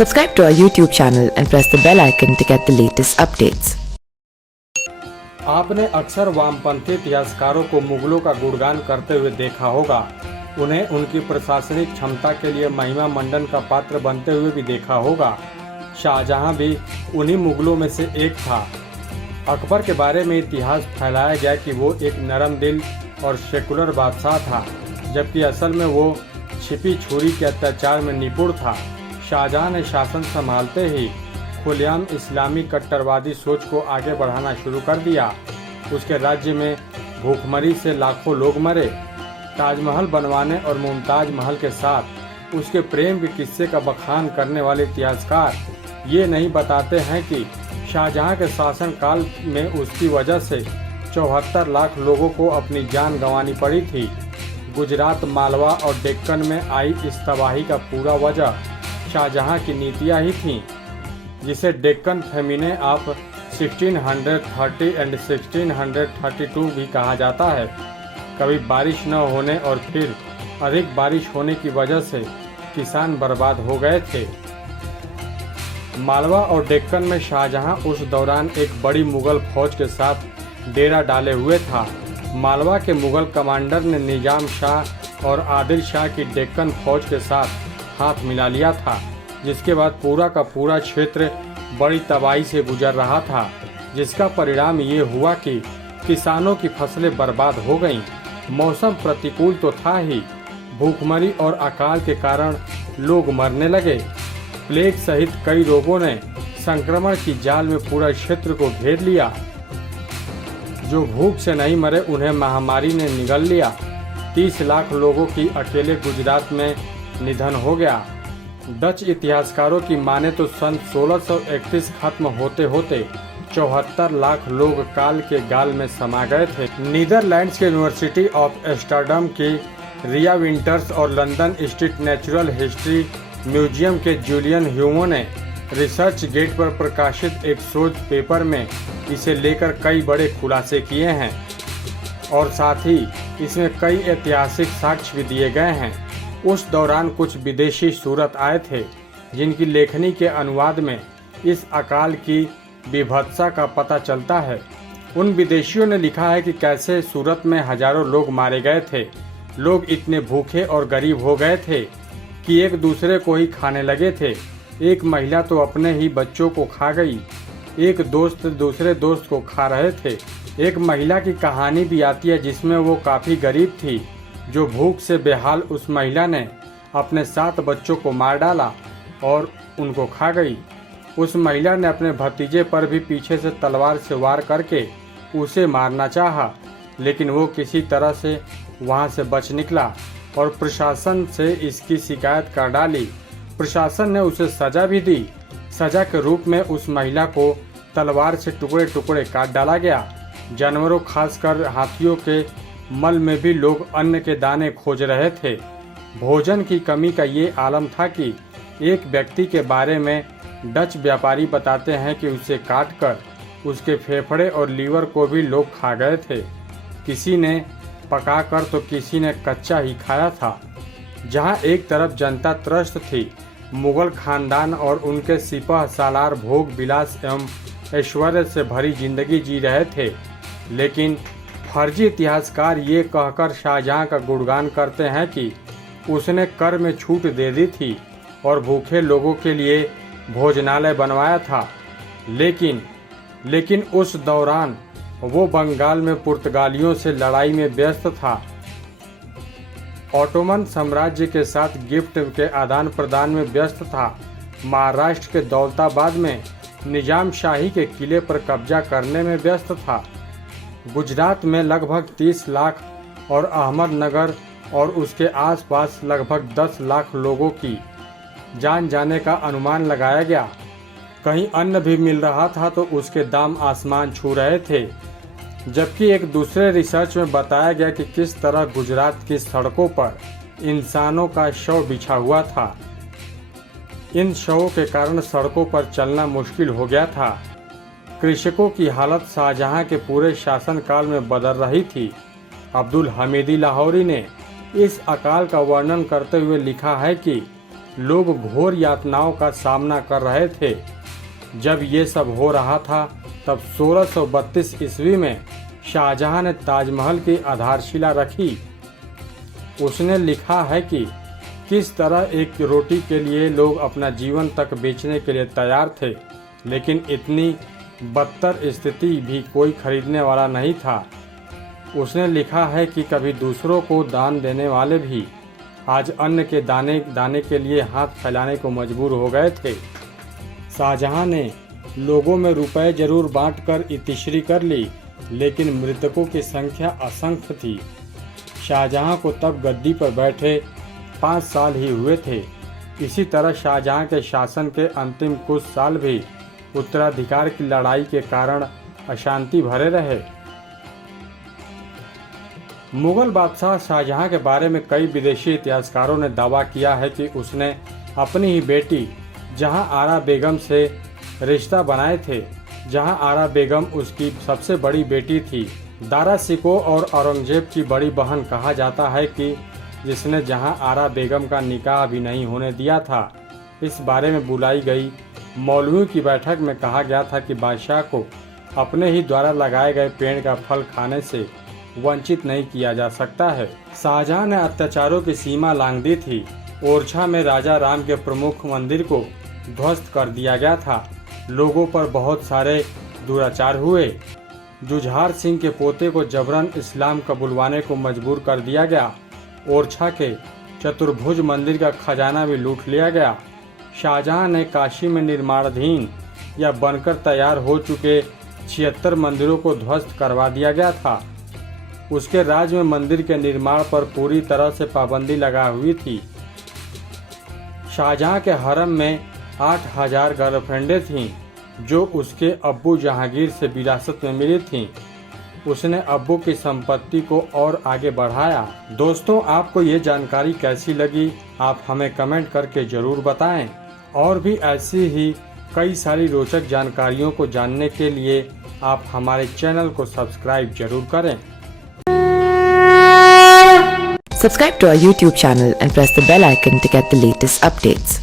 Subscribe to our YouTube channel and press the bell icon to get the latest updates. आपने अक्सर वामपंथी इतिहासकारों को मुगलों का गुणगान करते हुए देखा होगा। उन्हें उनकी प्रशासनिक क्षमता के लिए महिमा मंडन का पात्र बनते हुए भी देखा होगा। शाहजहां भी उन्हीं मुगलों में से एक था। अकबर के बारे में इतिहास फैलाया गया कि वो एक नरम दिल और सेकुलर बादशाह था, जबकि असल में वो छिपी छुरी के अत्याचार में निपुण था। शाहजहां ने शासन संभालते ही खुलेआम इस्लामी कट्टरवादी सोच को आगे बढ़ाना शुरू कर दिया। उसके राज्य में भूखमरी से लाखों लोग मरे। ताजमहल बनवाने और मुमताज महल के साथ उसके प्रेम के किस्से का बखान करने वाले इतिहासकार ये नहीं बताते हैं कि शाहजहां के शासनकाल में उसकी वजह से 74 लाख लोगों को अपनी जान गंवानी पड़ी थी। गुजरात, मालवा और डेक्कन में आई इस तबाही का पूरा वजह शाहजहां की नीतियां ही थीं, जिसे डेक्कन फेमिने ऑफ 1630 एंड 1632 भी कहा जाता है। कभी बारिश न होने और फिर अधिक बारिश होने की वजह से किसान बर्बाद हो गए थे। मालवा और डेक्कन में शाहजहां उस दौरान एक बड़ी मुगल फौज के साथ डेरा डाले हुए था। मालवा के मुगल कमांडर ने निजाम शाह और आदिल शाह की डेक्कन फौज के साथ हाथ मिला लिया था, जिसके बाद पूरा का पूरा क्षेत्र बड़ी तबाही से गुजर रहा था, जिसका परिणाम ये हुआ कि किसानों की फसलें बर्बाद हो गईं। मौसम प्रतिकूल तो था ही, भूखमरी और अकाल के कारण लोग मरने लगे। प्लेग सहित कई रोगों ने संक्रमण की जाल में पूरा क्षेत्र को घेर लिया। जो भूख से नहीं मरे उन्हें महामारी ने निगल लिया। 30 लाख लोगों की अकेले गुजरात में निधन हो गया। डच इतिहासकारों की माने तो सन 1631 खत्म होते होते 74 लाख लोग काल के गाल में समा गए थे। नीदरलैंड्स के यूनिवर्सिटी ऑफ एम्स्टर्डम की रिया विंटर्स और London state natural history museum के जूलियन ह्यूमो ने रिसर्च गेट पर प्रकाशित एक शोध पेपर में इसे लेकर कई बड़े खुलासे किए हैं और साथ ही इसमें कई ऐतिहासिक साक्ष्य भी दिए गए हैं। उस दौरान कुछ विदेशी सूरत आए थे, जिनकी लेखनी के अनुवाद में इस अकाल की विभत्सा का पता चलता है। उन विदेशियों ने लिखा है कि कैसे सूरत में हजारों लोग मारे गए थे। लोग इतने भूखे और गरीब हो गए थे कि एक दूसरे को ही खाने लगे थे। एक महिला तो अपने ही बच्चों को खा गई। एक दोस्त दूसरे दोस्त को खा रहे थे। एक महिला की कहानी भी आती है जिसमें वो काफ़ी गरीब थी। जो भूख से बेहाल उस महिला ने अपने 7 बच्चों को मार डाला और उनको खा गई। उस महिला ने अपने भतीजे पर भी पीछे से तलवार से वार करके उसे मारना चाहा, लेकिन वो किसी तरह से वहां से बच निकला और प्रशासन से इसकी शिकायत कर डाली। प्रशासन ने उसे सजा भी दी। सजा के रूप में उस महिला को तलवार से टुकड़े टुकड़े काट डाला गया। जानवरों, खासकर हाथियों के मल में भी लोग अन्न के दाने खोज रहे थे। भोजन की कमी का ये आलम था कि एक व्यक्ति के बारे में डच व्यापारी बताते हैं कि उसे काटकर उसके फेफड़े और लीवर को भी लोग खा गए थे। किसी ने पकाकर तो किसी ने कच्चा ही खाया था। जहां एक तरफ जनता त्रस्त थी, मुगल खानदान और उनके सिपह सालार भोग विलास एवं ऐश्वर्य से भरी जिंदगी जी रहे थे, लेकिन फर्जी इतिहासकार ये कहकर शाहजहां का गुणगान करते हैं कि उसने कर में छूट दे दी थी और भूखे लोगों के लिए भोजनालय बनवाया था। लेकिन उस दौरान वो बंगाल में पुर्तगालियों से लड़ाई में व्यस्त था। ऑटोमन साम्राज्य के साथ गिफ्ट के आदान प्रदान में व्यस्त था। महाराष्ट्र के दौलताबाद में निजाम शाही के किले पर कब्जा करने में व्यस्त था। गुजरात में लगभग 30 लाख और अहमदनगर और उसके आसपास लगभग 10 लाख लोगों की जान जाने का अनुमान लगाया गया। कहीं अन्न भी मिल रहा था तो उसके दाम आसमान छू रहे थे। जबकि एक दूसरे रिसर्च में बताया गया कि किस तरह गुजरात की सड़कों पर इंसानों का शव बिछा हुआ था। इन शवों के कारण सड़कों पर चलना मुश्किल हो गया था। कृषकों की हालत शाहजहां के पूरे शासनकाल में बदल रही थी। अब्दुल हमीदी लाहौरी ने इस अकाल का वर्णन करते हुए लिखा है कि लोग घोर यातनाओं का सामना कर रहे थे। जब ये सब हो रहा था तब 1632 ईस्वी में शाहजहां ने ताजमहल की आधारशिला रखी। उसने लिखा है कि किस तरह एक रोटी के लिए लोग अपना जीवन तक बेचने के लिए तैयार थे, लेकिन इतनी बदतर स्थिति भी कोई खरीदने वाला नहीं था। उसने लिखा है कि कभी दूसरों को दान देने वाले भी आज अन्न के दाने दाने के लिए हाथ फैलाने को मजबूर हो गए थे। शाहजहां ने लोगों में रुपए जरूर बांटकर इतिश्री कर ली, लेकिन मृतकों की संख्या असंख्य थी। शाहजहां को तब गद्दी पर बैठे 5 साल ही हुए थे। इसी तरह शाहजहां के शासन के अंतिम कुछ साल भी उत्तराधिकार की लड़ाई के कारण अशांति भरे रहे। मुगल बादशाह शाहजहां के बारे में कई विदेशी इतिहासकारों ने दावा किया है कि उसने अपनी ही बेटी जहां आरा बेगम से रिश्ता बनाए थे। जहां आरा बेगम उसकी सबसे बड़ी बेटी थी। दारा शिकोह और औरंगजेब की बड़ी बहन कहा जाता है कि जिसने जहां आरा बेगम का निकाह भी नहीं होने दिया था। इस बारे में बुलाई गई मौलवियों की बैठक में कहा गया था कि बादशाह को अपने ही द्वारा लगाए गए पेड़ का फल खाने से वंचित नहीं किया जा सकता है। शाहजहां ने अत्याचारों की सीमा लांघ दी थी। ओरछा में राजा राम के प्रमुख मंदिर को ध्वस्त कर दिया गया था। लोगों पर बहुत सारे दुराचार हुए। जुझार सिंह के पोते को जबरन इस्लाम कबूलवाने को मजबूर कर दिया गया। ओरछा के चतुर्भुज मंदिर का खजाना भी लूट लिया गया। शाहजहां ने काशी में निर्माणाधीन या बनकर तैयार हो चुके 76 मंदिरों को ध्वस्त करवा दिया गया था। उसके राज्य में मंदिर के निर्माण पर पूरी तरह से पाबंदी लगा हुई थी। शाहजहां के हरम में 8000 गर्लफ्रेंडें थीं, जो उसके अब्बू जहांगीर से विरासत में मिली थीं। उसने अब्बू की संपत्ति को और आगे बढ़ाया। दोस्तों, आपको ये जानकारी कैसी लगी, आप हमें कमेंट करके जरूर बताएं। और भी ऐसी ही कई सारी रोचक जानकारियों को जानने के लिए आप हमारे चैनल को सब्सक्राइब जरूर करें। Subscribe to our YouTube channel and press the bell icon to get the latest updates.